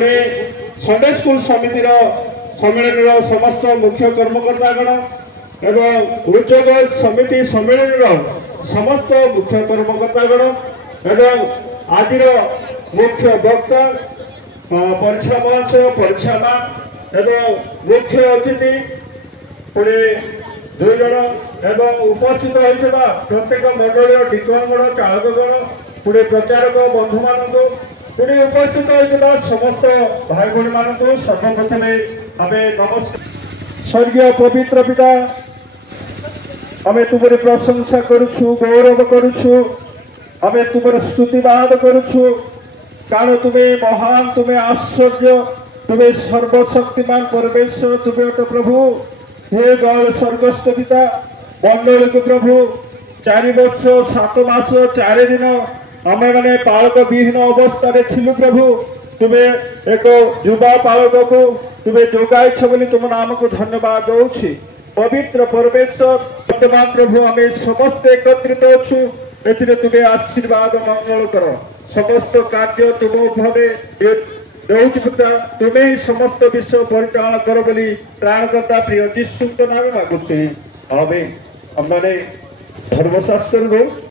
Sunday school समिति सम्मेलन समस्त मुख्य कर्मकर्तागण एवं उद्योग समिति सम्मेलन समस्त मुख्य कर्मकर्तागण एवं आज मुख्य वक्ता परीक्षा महाशय परीक्षा माँ एवं मुख्य अतिथि पुणे दुई जन एवं उपस्थित होता प्रत्येक मंडल डिकगण चालकगण पुणे प्रचारक बंधु मान पुणे उपस्थित होता समस्त भाई भौणी मान सर्वप्रथम आम नमस्कार। स्वर्गीय पवित्र पिता आम तुमरी प्रशंसा करुछु गौरव करुछु आम तुम स्तुतिवाद करुछु कारण तुम्हें महान तुम्हें आश्चर्य तुम्हें सर्वशक्तिमान परमेश्वर तुम्हें तो प्रभु हे गौर स्वर्गस्थ पिता मंडल को प्रभु 4 वर्ष 7 मास 4 दिन आम मैंने पालक विहीन अवस्था थिलु प्रभु तुम्हें एक युवा पालक को तुम्हें जोगाइछ बोली तुम नाम को धन्यवाद दौछि। पवित्र परमेश्वर वर्तमान प्रभु आम समस्त एकत्रित अच्छु एथिरे तुम्हें आशीर्वाद मंगल कर समस्त कार्य तुम भावे तुम्हें ही समस्त विश्व परिचालन कर बोली प्राणकर्ता प्रिय जीशु नाम मागुछि आमेन। हमने धर्मशास्त्र